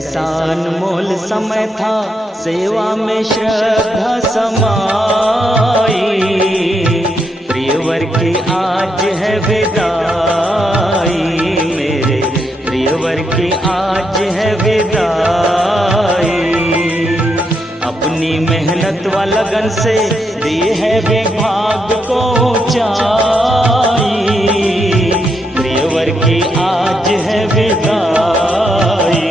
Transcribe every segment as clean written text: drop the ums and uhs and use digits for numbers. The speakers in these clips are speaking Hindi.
कैसा अनमोल समय था, सेवा में श्रद्धा समाई। प्रियवर की आज है विदाई, मेरे प्रियवर की आज है विदाई। अपनी मेहनत व लगन से दी है विभाग को ऊंचाई। प्रियवर की आज है विदाई,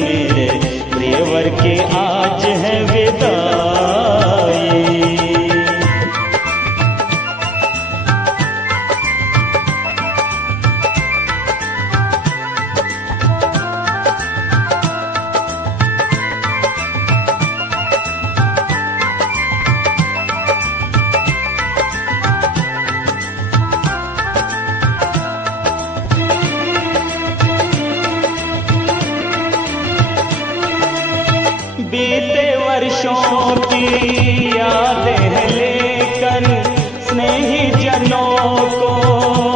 मेरे प्रियवर की आज है विदाई। बीते वर्षों की यादें लेकर स्नेही जनों को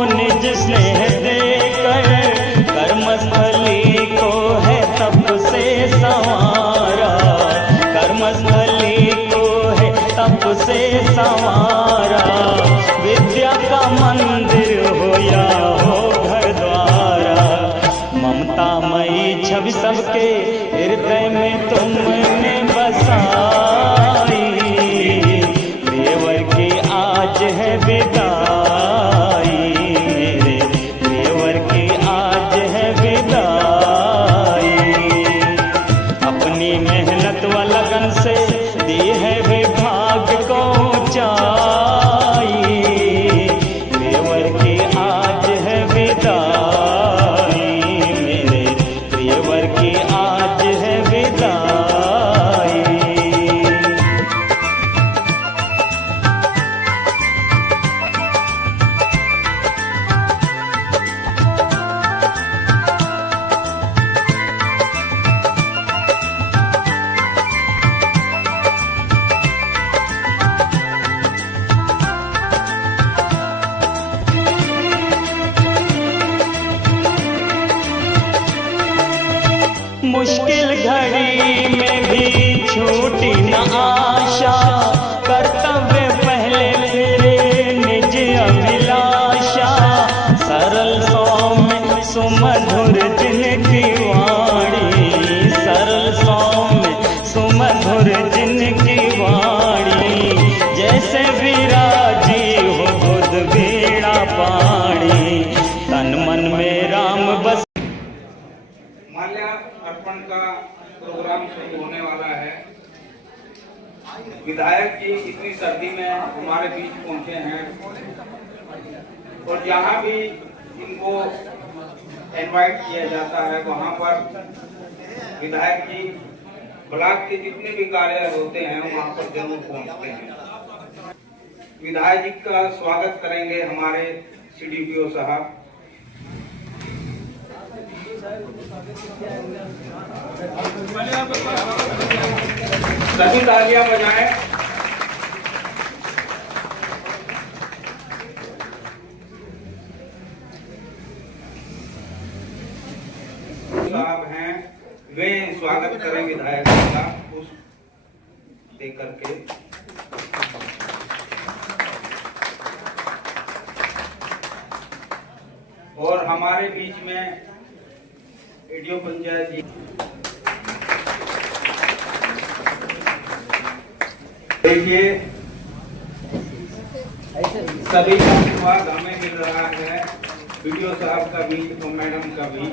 निज स्नेह देकर, कर्मस्थली को है तप से संवारा। कर्मस्थली को है तप से संवारा। विद्या का मंदिर हो या हो घर द्वारा, ममतामयी छवि सबके हृदय में तुमने बसाई। प्रियवर की आज है विदाई, मेरे प्रियवर की आज है विदाई। अपनी मेहनत व लगन से दी है विभाग को ऊंचाई। प्रियवर की आज है विदाई, मेरे प्रियवर की आज है विदाई। मुश्किल घड़ी में भी छूटी न आशा, कर्तव्य पहले फिरे निज अभिलाषा। सरल सौम्य सुमधुर जिनकी वाणी, सरल सौम्य सुमधुर जिनकी वाणी। जैसे विराजी हो खुद वीणा पाणी, तन मन में राम बस। अर्पण का प्रोग्राम शुरू होने वाला है। विधायक जी इतनी सर्दी में हमारे बीच पहुंचे हैं और जहां भी इनको इनवाइट किया जाता है वहां पर विधायक जी ब्लॉक के जितने भी कार्य होते हैं वहां पर जरूर पहुंचते हैं। विधायक जी का स्वागत करेंगे हमारे CDPO साहब। सभी तालियां बजाएं। साहब हैं वे स्वागत करें विधायक का पुष्प दे करके। और हमारे बीच में एडीओ पंचायत जी देखिए सभी का स्वागत हमें मिल रहा है, वीडियो साहब का भी और मैडम का भी।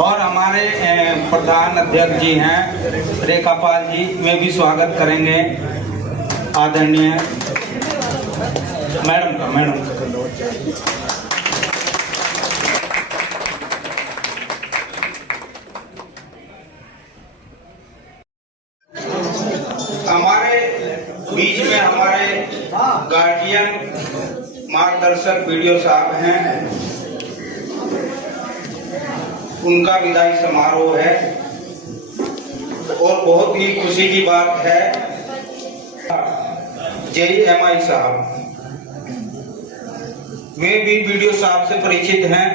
और हमारे प्रधान अध्यक्ष जी हैं रेखापाल जी, वे भी स्वागत करेंगे आदरणीय मैडम का। हमारे बीच में हमारे गार्जियन मार्गदर्शक वीडियो साहब हैं, उनका विदाई समारोह है। और बहुत ही खुशी की बात है JMI साहब, वे भी वीडियो साहब से परिचित हैं।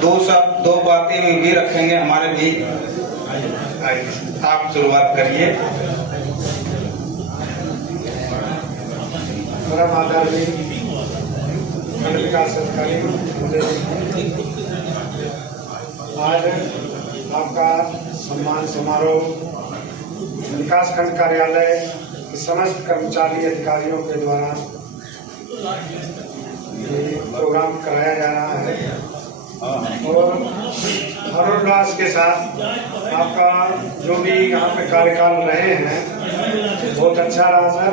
दो बातें भी रखेंगे हमारे भी। आप शुरुआत करिए। परम आदरणीय खंड विकास अधिकारी आज आपका सम्मान समारोह विकास खंड कार्यालय के समस्त कर्मचारी अधिकारियों के द्वारा ये प्रोग्राम कराया जा रहा है और हर्षोल्लास के साथ आपका जो भी यहाँ पे कार्यकाल रहे हैं बहुत अच्छा रहा सर।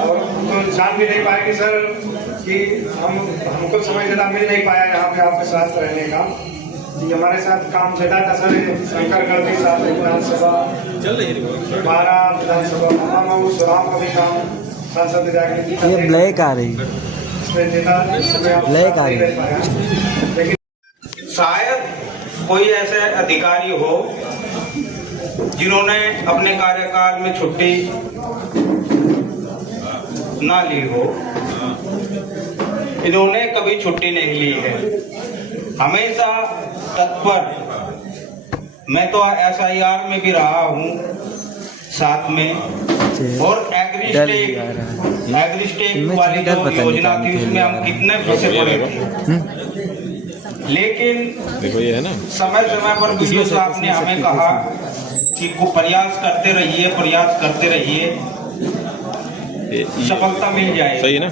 और हम तो जान भी नहीं पाएंगे सर कि हमको समय ज़्यादा मिल नहीं पाया यहाँ पे आपके साथ रहने का। कि हमारे साथ काम ज़्यादा था सर, शंकरगढ़ के साथ विधानसभा 12 विधानसभा मऊ सुराम का भी काम सांसद विधायक ये ब्लैक आ रही ब्लैक आ रही। लेकिन शायद कोई ऐसे अधिकारी हो जिन्होंने अपने कार्यकाल में छुट्टी ना ली हो। इन्होंने कभी छुट्टी नहीं ली है, हमेशा तत्पर। मैं तो SIR में भी रहा हूँ साथ में, और एग्रीस्टेक वाली जो योजना थी उसमें हम कितने पैसे पड़े थे। लेकिन देखो ये है ना, समय समय पर वीडियो साहब ने हमें कहा कि प्रयास करते रहिए, सफलता मिल जाए। सही है ना।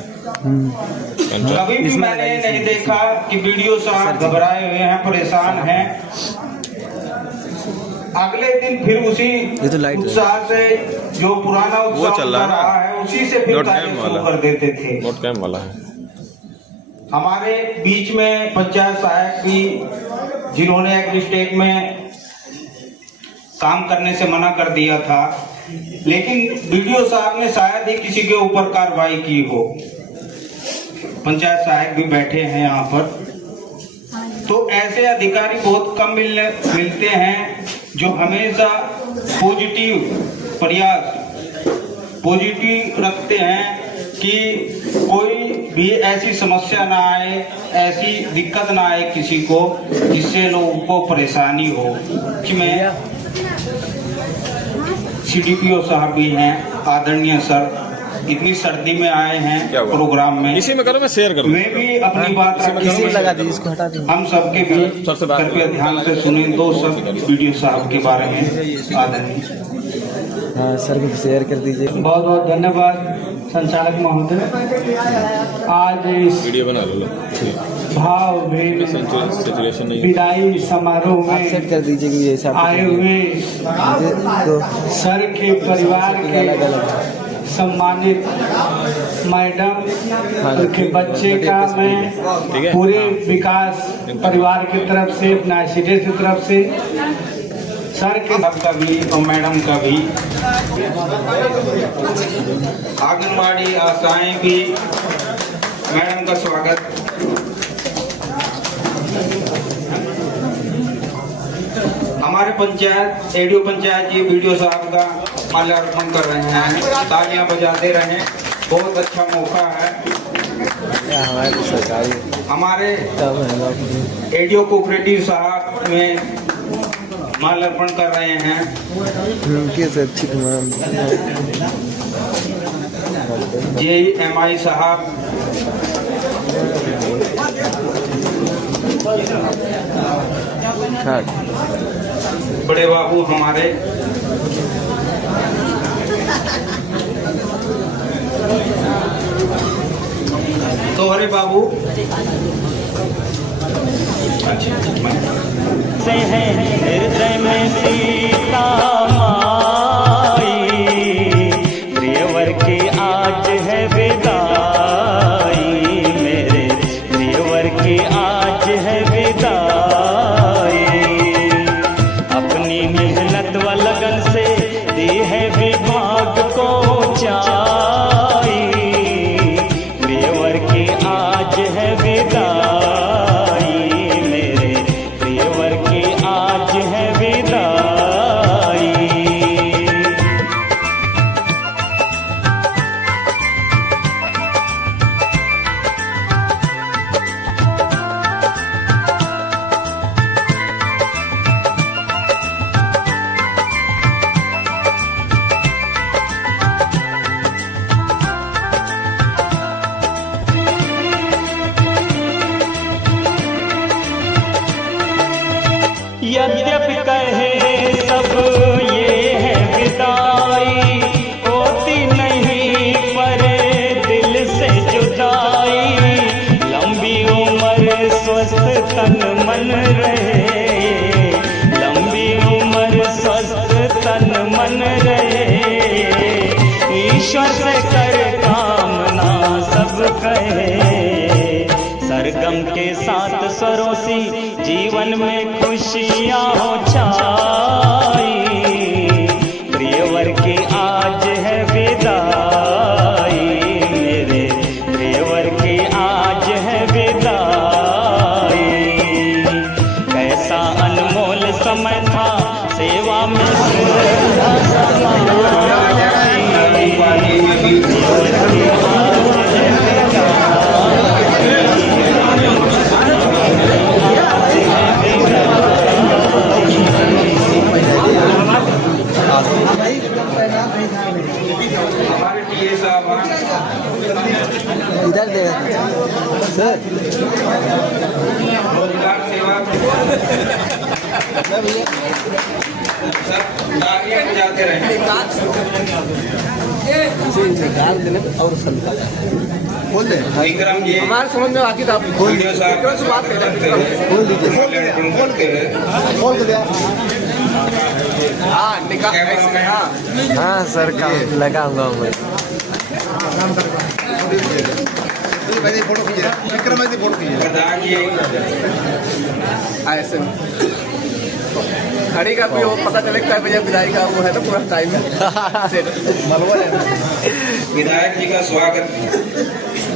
कभी भी मैंने नहीं देखा कि वीडियो साहब घबराए हुए हैं, परेशान हैं। अगले दिन फिर उसी उत्साह से जो पुराना उत्साह चल रहा है उसी से फिर कार्य शुरू कर देते थे। वाला है हमारे बीच में पंचायत सहायक भी जिन्होंने एग्रीस्टेक में काम करने से मना कर दिया था, लेकिन वीडियो साहब ने शायद ही किसी के ऊपर कार्रवाई की हो। पंचायत सहायक भी बैठे हैं यहाँ पर। तो ऐसे अधिकारी बहुत कम मिलते हैं जो हमेशा पॉजिटिव रखते हैं कि कोई भी ऐसी समस्या ना आए, ऐसी दिक्कत ना आए किसी को जिससे लोगों को परेशानी हो। कि मैं CDPO साहब भी हैं, आदरणीय सर, इतनी सर्दी में आए हैं प्रोग्राम में। इसी में करो, मैं शेयर करूं। वे भी अपनी बात रखेंगे। हम सबके भी कृपया ध्यान से सुने दो सब वीडियो साहब के बारे में। आदरणीय सर को शेयर कर दीजिए। बहुत बहुत धन्यवाद संचालक महोदय। आज इस वीडियो बना लो भावभीनी विदाई समारोह में सेट कर दीजिए कि ऐसा आए हुए सर के परिवार के सम्मानित मैडम उनके बच्चे का मैं पूरे विकास परिवार की तरफ से, अपना ICD की तरफ से सर के का भी और मैडम का भी, आंगनबाड़ी आशाएं भी मैडम का स्वागत। हमारे पंचायत एडीओ पंचायत जी वीडियो साहब का माल्यार्पण कर रहे हैं, तालियां बजाते रहें। बहुत अच्छा मौका है। हमारे सरकारी हमारे एडीओ कोऑपरेटिव साहब में माल्यार्पण कर रहे हैं। JMI साहब, बड़े बाबू हमारे तो अरे बाबू से है हृदय में सीता माई, प्रियवर की आज है विदाई, मेरे प्रियवर की आज है विदाई। अपनी मेहनत व लगन से दी है विभाग को ऊंचाई, प्रियवर की आज है विदाई, मेरे प्रियवर की आज है विदाई। यद्यपि कहे सब ये है विदाई, होती नहीं पर दिल से जुदाई। लंबी उम्र स्वस्थ तन मन रहे, लंबी उम्र स्वस्थ तन मन रहे। ईश्वर से कर कामना सब कहे, सरगम के साथ स्वरों सी जीवन में खुशियाँ हो छाई। प्रियवर की आज है विदाई, मेरे प्रियवर की आज है विदाई। कैसा अनमोल समय था सेवा में श्रद्धा हमारे टीए साहब इधर देगा सर। रोजगार सेवा सब तालियां बजाते रहे। निकाल देने और सलका खोल दे। विक्रम जी हमारे समझ में आती था वीडियो साहब से बात करते हैं, खोल दीजिए, माल्यार्पण करते हैं। खोल दे। हाँ निकाल। हाँ सर काम लगाऊंगा मैं। प्रधान जी ऐसे खड़ी का भी वो पता चले क्या बजे विदाई का वो है तो पूरा टाइम विधायक जी का स्वागत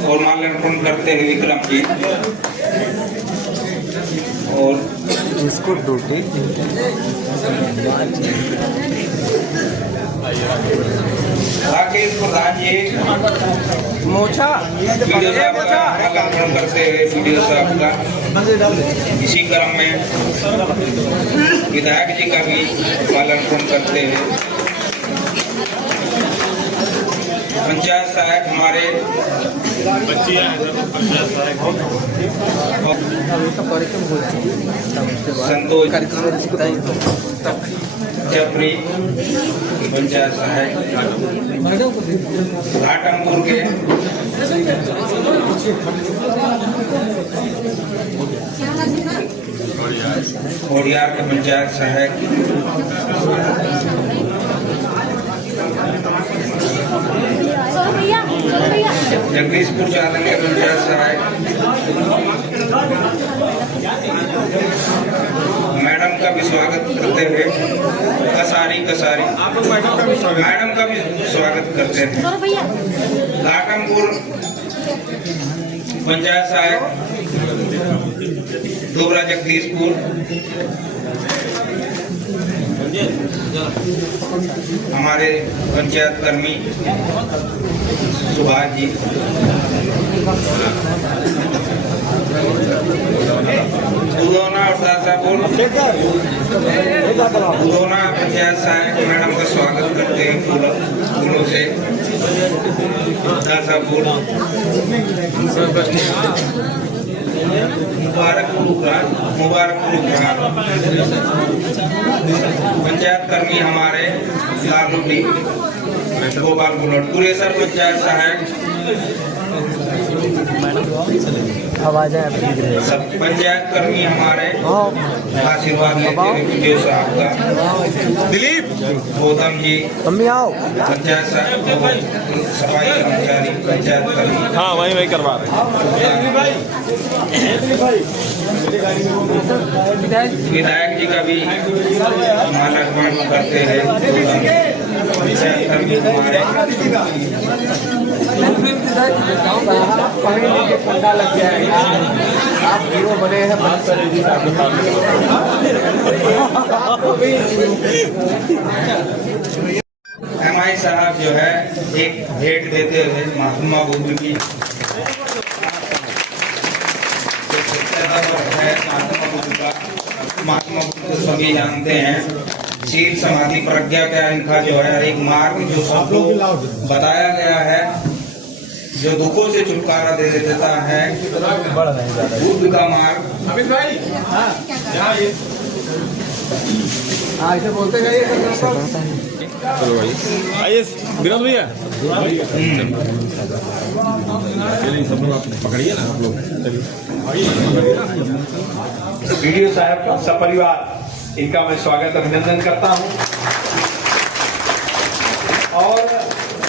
और माल्यार्पण करते हैं विक्रम जी। और इसको ड्यूटी राकेश प्रधान जी मोछा वीडियो साहब का माल्यार्पण करते हैं वीडियो साहब का। इसी क्रम में विधायक जी का भी माल्यार्पण करते हैं। पंचायत सहायक हमारे संतोष जबरी पंचायत सहायक घाटमपुर के खोडियार के पंचायत सहायक जगदीशपुर चालन के पंचायत सहायक मैडम का भी स्वागत करते हुए कसारी मैडम का भी स्वागत करते हैं। घाटमपुर पंचायत सहायक डोबरा जगदीशपुर हमारे पंचायत कर्मी सुभाष जी। उदोना और दासापुर उदोना पंचायत सहायक मैडम का स्वागत करते हैं फूलों से। दासापुर मुबारकपुर पंचायत कर्मी हमारे लालूडी गोपाल बुलट कुरेसर पंचायत सहायक आवाज है सब पंचायत कर्मी हमारे आशीर्वाद लेते हैं वीडियो साहब का। दिलीप गौतम जी मम्मी आओ पंचायत सफाई कर्मचारी पंचायत कर्मी। हाँ वही करवा रहे विधायक जी का भी माल्यार्पण करते हैं पंचायत कर्मी हमारे। पंडा लग गया है आप हीरो बने हैं। MI साहब जो है एक भेंट देते हुए महात्मा बुद्ध की महात्मा बुद्ध सभी जानते हैं। शील समाधि प्रज्ञा का इनका जो है एक मार्ग जो सबको बताया गया है जो दुखों से छुटकारा दे देता है। बुद्ध का मार्ग हाँ, ऐसे बोलते जाइए। चलो भाई आइए विनोद भैया चलिए सब लोग आपने पकड़िए ना आप लोग वीडियो साहब का सपरिवार इनका मैं स्वागत अभिनंदन करता हूं। और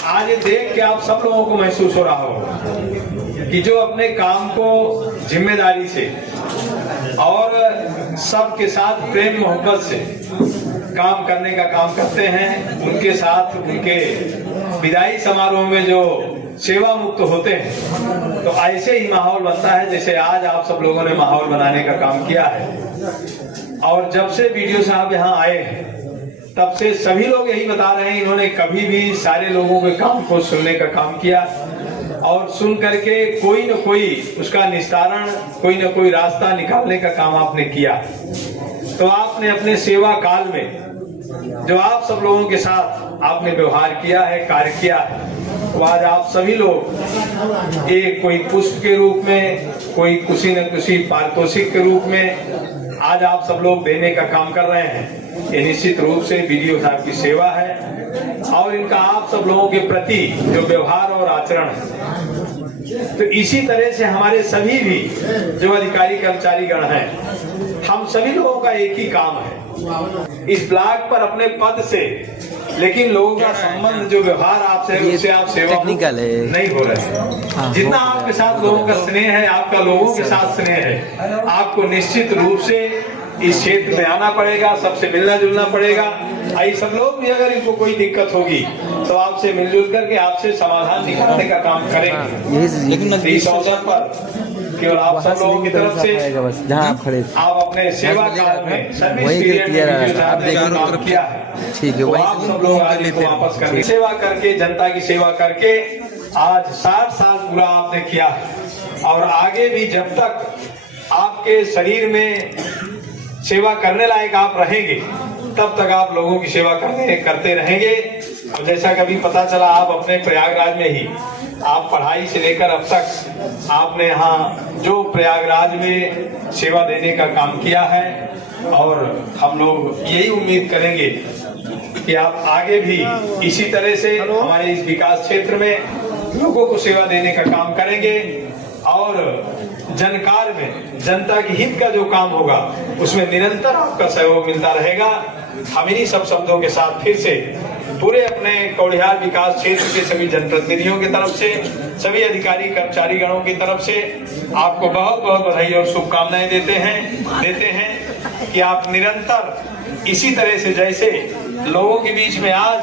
आज ये देख के आप सब लोगों को महसूस हो रहा होगा कि जो अपने काम को जिम्मेदारी से और सबके साथ प्रेम मोहब्बत से काम करने का काम करते हैं, उनके साथ उनके विदाई समारोह में जो सेवा मुक्त होते हैं, तो ऐसे ही माहौल बनता है जैसे आज आप सब लोगों ने माहौल बनाने का काम किया है। और जब से वीडियो साहब यहाँ आए हैं तब से सभी लोग यही बता रहे हैं, इन्होंने कभी भी सारे लोगों के काम को सुनने का काम किया और सुन करके कोई न कोई उसका निस्तारण, कोई न कोई रास्ता निकालने का काम आपने किया। तो आपने अपने सेवा काल में जो आप सब लोगों के साथ आपने व्यवहार किया है, कार्य किया है, तो आज आप सभी लोग एक कोई पुष्प के रूप में, कोई किसी न किसी पारितोषिक के रूप में आज आप सब लोग देने का काम कर रहे हैं। ये निश्चित रूप से वीडियो साहब की सेवा है और इनका आप सब लोगों के प्रति जो व्यवहार और आचरण है, तो इसी तरह से हमारे सभी भी जो अधिकारी कर्मचारी गण हैं, हम सभी लोगों का एक ही काम है, इस ब्लॉक पर अपने पद से लेकिन लोगों का संबंध जो व्यवहार आपसे उससे आप सेवा नहीं हो रहे। जितना आपके साथ लोगों का स्नेह है, आपका लोगों के साथ स्नेह है, आपको निश्चित रूप से इस क्षेत्र में आना पड़ेगा, सबसे मिलना जुलना पड़ेगा। आई सब लोग भी अगर इनको कोई दिक्कत होगी तो आपसे मिलजुल करके आपसे समाधान निकालने का काम करेंगे। लेकिन इस अवसर पर केवल आप सब लोगों की तरफ से जहाँ आप खड़े आप अपने सेवा काल में सर्विस पीरियड में काम किया है, ठीक है, आप सब लोग आज इसको वापस करके सेवा करके, जनता की सेवा करके आज 60 साल पूरा आपने किया है। और आगे भी जब तक आपके शरीर में सेवा करने लायक आप रहेंगे तब तक आप लोगों की सेवा करते रहेंगे। और जैसा कभी पता चला आप अपने प्रयागराज में ही आप पढ़ाई से लेकर अब तक आपने यहाँ जो प्रयागराज में सेवा देने का काम किया है, और हम लोग यही उम्मीद करेंगे कि आप आगे भी इसी तरह से हमारे इस विकास क्षेत्र में लोगों को सेवा देने का काम करेंगे और जनकार्य में जनता के हित का जो काम होगा उसमें निरंतर आपका सहयोग मिलता रहेगा। हम इन्हीं सब शब्दों के साथ फिर से पूरे अपने कौड़ियाल विकास क्षेत्र के सभी जनप्रतिनिधियों की तरफ से, सभी अधिकारी कर्मचारी गणों की तरफ से आपको बहुत बहुत बधाई और शुभकामनाएं देते हैं कि आप निरंतर इसी तरह से जैसे लोगों के बीच में आज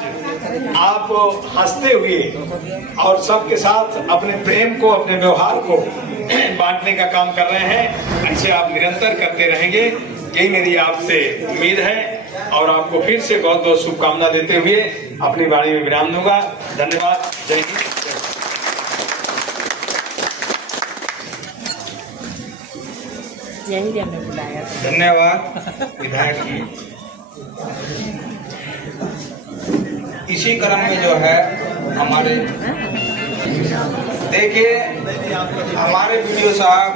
आप हंसते हुए और सबके साथ अपने प्रेम को, अपने व्यवहार को बांटने का काम कर रहे हैं, ऐसे आप निरंतर करते रहेंगे, यही मेरी आपसे उम्मीद है। और आपको फिर से बहुत बहुत शुभकामना देते हुए अपनी वाणी में विराम दूंगा। धन्यवाद। जय हिंद। यही हमने बुलाया। धन्यवाद विधायक जी। इसी क्रम में जो है हमारे देखिए हमारे वीडियो साहब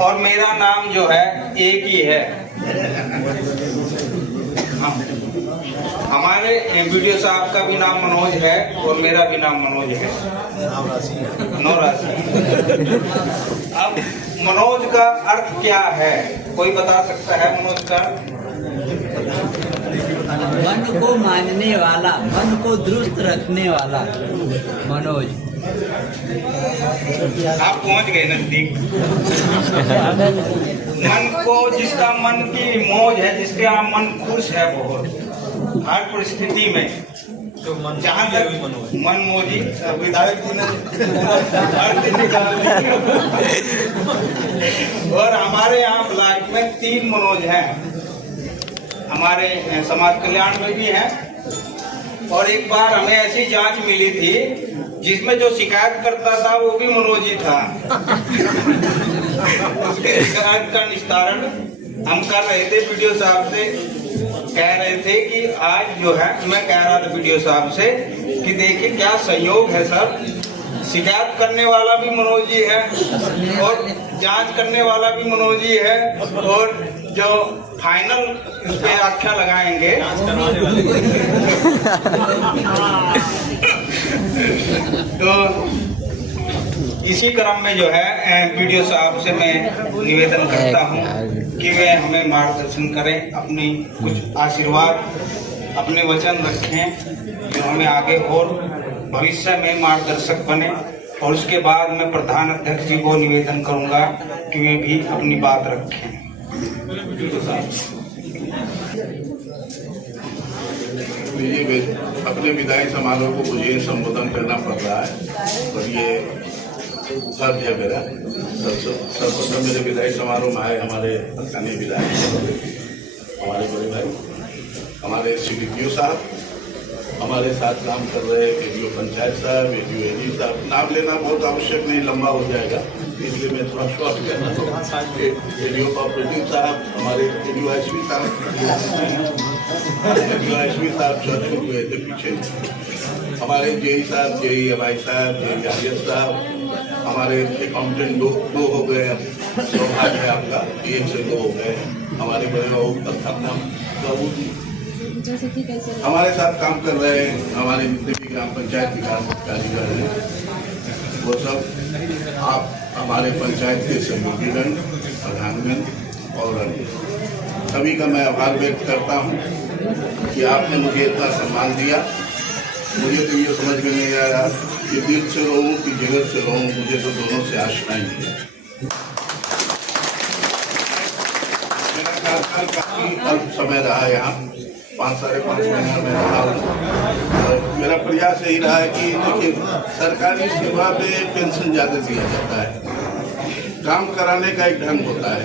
और मेरा नाम जो है एक ही है। हमारे वीडियो साहब का भी नाम मनोज है और मेरा भी नाम मनोज है, नौरासी। अब मनोज का अर्थ क्या है, कोई बता सकता है मनोज का? मन को मानने वाला, मन को दुरुस्त रखने वाला मनोज। आप पहुंच गए नजदीक। मन को, जिसका मन की मौज है, जिसका मन खुश है बहुत हर परिस्थिति में, तो जहाँ तक मन मौजी विधायक जी ने हर दिन निकाल। और हमारे यहाँ ब्लॉक में 3 मनोज हैं, हमारे समाज कल्याण में भी हैं। और एक बार हमें ऐसी जांच मिली थी जिसमें जो शिकायत करता था वो भी मनोज ही था। उसके शिकायत का निस्तारण हम कर रहे थे वीडियो साहब से, कह रहे थे कि आज जो है, मैं कह रहा था वीडियो साहब से कि देखिए क्या संयोग है सर शिकायत करने वाला भी मनोज जी है और जांच करने वाला भी मनोज जी है और जो फाइनल इस पे आख्या लगाएंगे तो इसी क्रम में जो है वीडियो साहब से मैं निवेदन करता हूं कि वे हमें मार्गदर्शन करें, अपनी कुछ आशीर्वाद अपने वचन रखें जो हमें आगे और भविष्य में मार्गदर्शक बने। और उसके बाद मैं प्रधान अध्यक्ष जी को निवेदन करूंगा कि वे भी अपनी बात रखें। ये अपने विदाई समारोह को मुझे संबोधन करना पड़ रहा है और ये फर्ज है मेरा। सर्वप्रथम मेरे विदाई समारोह में आए हमारे स्थानीय विधायक, हमारे बड़े भाई, हमारे CDPO साहब, हमारे साथ काम कर रहे ADO पंचायत साहब, ADO AD साहब। नाम लेना बहुत आवश्यक नहीं, लंबा हो जाएगा, इसलिए मैं थोड़ा शॉर्ट करना चाहूँगा। ADO ऑपरेटिव साहब, हमारे ADO ISP साहब चौधरी हुए थे पीछे, हमारे JE साहब, JE MI साहब, JE IS साहब, हमारे अकाउंटेंट दो हो गए, सौभाग्य है आपका, 1 से 2 हो गए। हमारे बड़े हमारे साथ काम कर रहे हैं, हमारे जितने भी ग्राम पंचायत विकास अधिकारी हैं, वो सब आप हमारे पंचायत के सहयोगीगण, प्रधानगण और सभी का मैं आभार व्यक्त करता हूँ कि आपने मुझे इतना सम्मान दिया। मुझे तो ये समझ में नहीं आया कि दिल से रहूं कि जिगर से रहूं, मुझे तो दोनों से आशना ही है। मेरा कार्यकाल काफी अल्प समय रहा यहाँ, 5-5.5 महीना में रहा हूँ। मेरा प्रयास यही रहा है कि देखिए, सरकारी सेवा में पेंशन ज़्यादा दिया जाता है, काम कराने का एक ढंग होता है,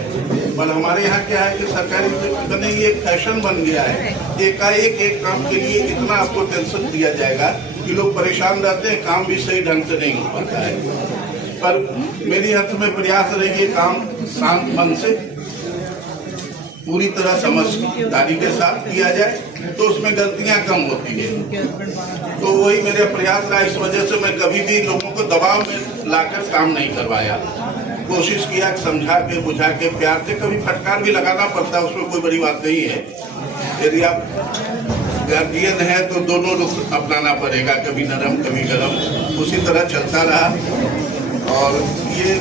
पर हमारे यहाँ क्या है कि सरकारी बने ये फैशन बन गया है। एकाएक एक काम के लिए इतना आपको टेंशन दिया जाएगा कि लोग परेशान रहते हैं, काम भी सही ढंग से नहीं हो पाता है। पर मेरी हद में प्रयास रहेगी काम शांत मन से पूरी तरह समझदारी के साथ किया जाए, तो उसमें गलतियां कम होती है। तो वही मेरा प्रयास रहा, इस वजह से मैं कभी भी लोगों को दबाव में लाकर काम नहीं करवाया। कोशिश किया समझा के, बुझा के, प्यार से, कभी फटकार भी लगाना पड़ता है, उसमें कोई बड़ी बात नहीं है। यदि आप गार्जियन है तो दोनों रुख अपनाना पड़ेगा, कभी नरम कभी गरम, उसी तरह चलता रहा। और ये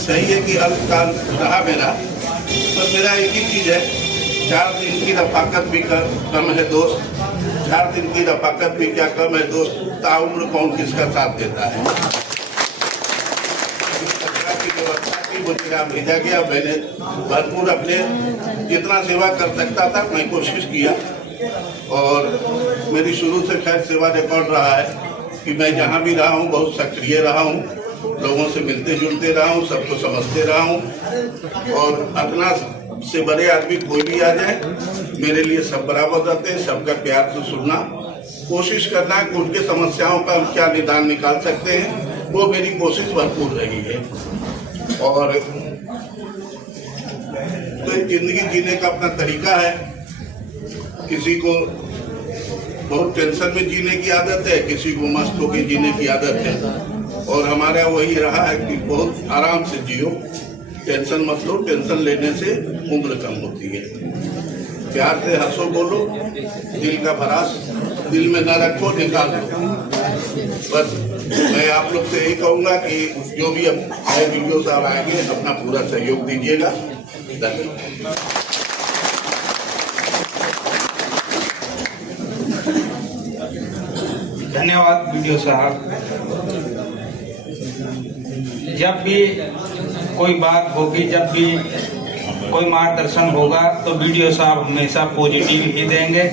सही है कि अल्पकाल रहा मेरा, पर मेरा एक ही चीज़ है, 4 दिन की रफाकत भी कम है दोस्त, 4 दिन की रफाकत भी क्या कम है दोस्त, ताउम्र कौन किसका साथ देता है। मुझे यहाँ भेजा गया, मैंने भरपूर अपने जितना सेवा कर सकता था मैं कोशिश किया। और मेरी शुरू से खैर सेवा रिकॉर्ड रहा है कि मैं जहाँ भी रहा हूँ बहुत सक्रिय रहा हूँ, लोगों से मिलते जुलते रहा हूँ, सबको समझते रहा हूँ। और अपना से बड़े आदमी कोई भी आ जाए, मेरे लिए सब बराबर रहते हैं, सबका प्यार से सुनना, कोशिश करना कि उनके समस्याओं का हम क्या निदान निकाल सकते हैं, वो मेरी कोशिश भरपूर रही है। और तो जिंदगी जीने का अपना तरीका है, किसी को बहुत टेंशन में जीने की आदत है, किसी को मस्त होकर जीने की आदत है। और हमारा वही रहा है कि बहुत आराम से जियो, टेंशन मत लो, टेंशन लेने से उम्र कम होती है। प्यार से हंसो, बोलो, दिल का भरास दिल में न रखो, निकाल दो। बस मैं आप लोग से यही कहूँगा कि जो भी अब नए वीडियो साहब आएंगे अपना पूरा सहयोग दीजिएगा। धन्यवाद। धन्यवाद वीडियो साहब। जब भी कोई बात होगी, जब भी कोई मार्गदर्शन होगा तो वीडियो साहब हमेशा पॉजिटिव ही देंगे।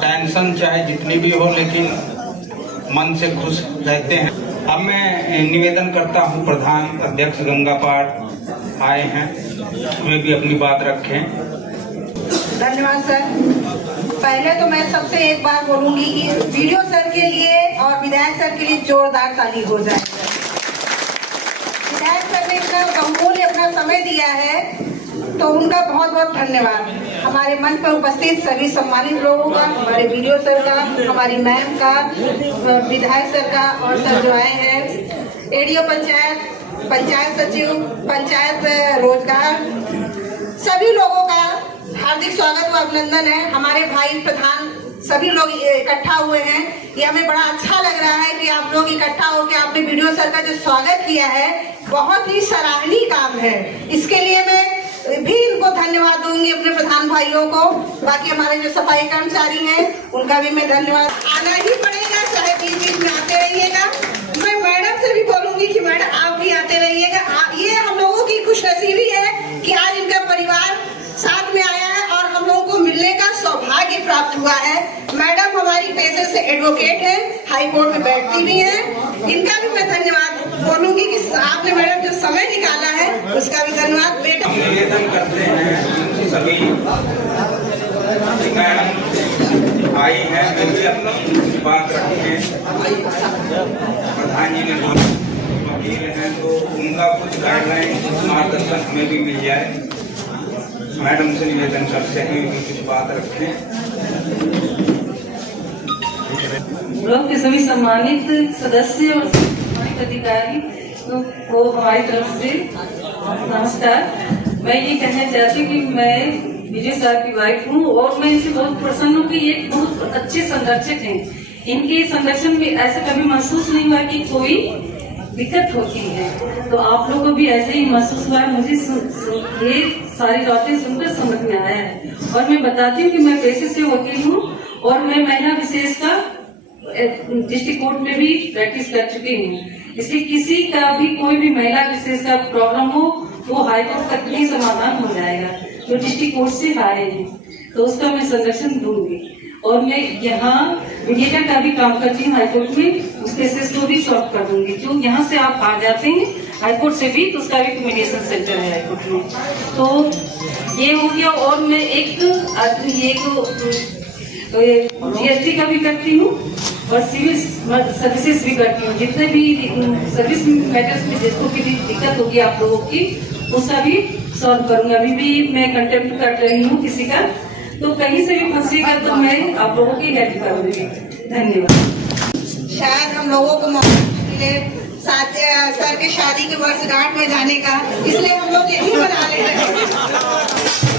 टेंशन चाहे जितनी भी हो, लेकिन मन से खुश रहते हैं। अब मैं निवेदन करता हूं, प्रधान अध्यक्ष गंगा पाठ आए हैं, वे भी अपनी बात रखें। धन्यवाद सर। पहले तो मैं सबसे एक बात बोलूंगी कि वीडियो सर के लिए और विधायक सर के लिए जोरदार ताली हो जाए। विधायक सर ने इतना बहुमूल्य अपना समय दिया है, तो उनका बहुत बहुत धन्यवाद। हमारे मंच पर उपस्थित सभी सम्मानित लोगों का, हमारे वीडियो सर का, हमारी मैम का, विधायक सर का और सर जो आए हैं एडीओ पंचायत, पंचायत सचिव, पंचायत रोजगार, सभी लोगों का हार्दिक स्वागत व अभिनंदन है। हमारे भाई प्रधान सभी लोग इकट्ठा हुए हैं, ये हमें बड़ा अच्छा लग रहा है कि आप लोग इकट्ठा होकर आपने वीडियो सर का जो स्वागत किया है, बहुत ही सराहनीय काम है। इसके लिए मैं भी इनको धन्यवाद दूंगी, अपने प्रधान भाइयों को। बाकी हमारे जो सफाई कर्मचारी हैं उनका भी मैं धन्यवाद। आना ही पड़ेगा, चाहे बीच में आते रहिएगा। मैं मैडम से भी बोलूंगी कि मैडम आप भी आते रहिएगा। ये हम लोगों की खुशनसीबी है कि आज इनका परिवार साथ में आया है और हम लोगों को मिलने का सौभाग्य प्राप्त हुआ है। मैडम हमारी पेशे से एडवोकेट है, हाई कोर्ट में बैठती भी है। इनका भी मैं धन्यवाद बोलूंगी कि आपने मैडम जो समय निकाला है उसका भी धन्यवाद। बेटा निवेदन करते हैं सभी मैडम आई है, वे भी अपनी बात रखें। प्रधान जी ने वकील हैं तो उनका कुछ गाइडलाइन मार्गदर्शन हमें भी मिल जाए। मैडम से निवेदन करते हैं कि कुछ बात रखें। ब्लॉक के सभी सम्मानित सदस्य और सम्मानित अधिकारी को हमारी तरफ से नमस्कार। मैं ये कहना चाहती हूँ कि मैं विजय साहब की वाइफ हूँ और मैं इनसे बहुत प्रसन्न हूँ कि ये बहुत अच्छे संरक्षक हैं। इनके संरक्षण में ऐसा कभी महसूस नहीं हुआ कि कोई दिक्कत होती है, तो आप लोगों को भी ऐसे ही महसूस हुआ है। मुझे ये सारी बातें सुनकर समझ में आया है। और मैं बताती हूँ कि मैं पेशे से वकील हूँ और मैं महिला विशेष का डिस्ट्रिक्ट कोर्ट में भी प्रैक्टिस कर चुकी हूँ। इसलिए किसी का भी कोई भी महिला विशेष का प्रॉब्लम हो वो हाईकोर्ट तक ही समाधान हो जाएगा। जो डिस्ट्रिक्ट कोर्ट से आए हैं तो उसका मैं संरक्षण दूंगी। और मैं यहाँ मीडिएटर का भी काम करती हूँ हाईकोर्ट में, उस केसेस को भी सॉल्व कर दूंगी। जो यहाँ से आप आ जाते हैं हाईकोर्ट से भी, तो उसका भी मीडिएशन सेंटर है हाईकोर्ट में। तो ये हो गया। और मैं एक जीएसटी का भी करती हूँ और सिविल सर्विसेज भी करती हूँ। जितने भी सर्विस मैटर्स में जिसको भी दिक्कत होगी आप लोगों की, उसका भी सॉल्व करूंगा। अभी भी मैं कंटेम्प्ट कर रही हूँ किसी का, तो कहीं से भी फंसेगा तो मैं आप लोगों की हेल्प करूंगी। धन्यवाद। शायद हम लोगों को मौका मिले सर के शादी के वर्षगांठ में जाने का, इसलिए हम लोग यही बना रहे हैं।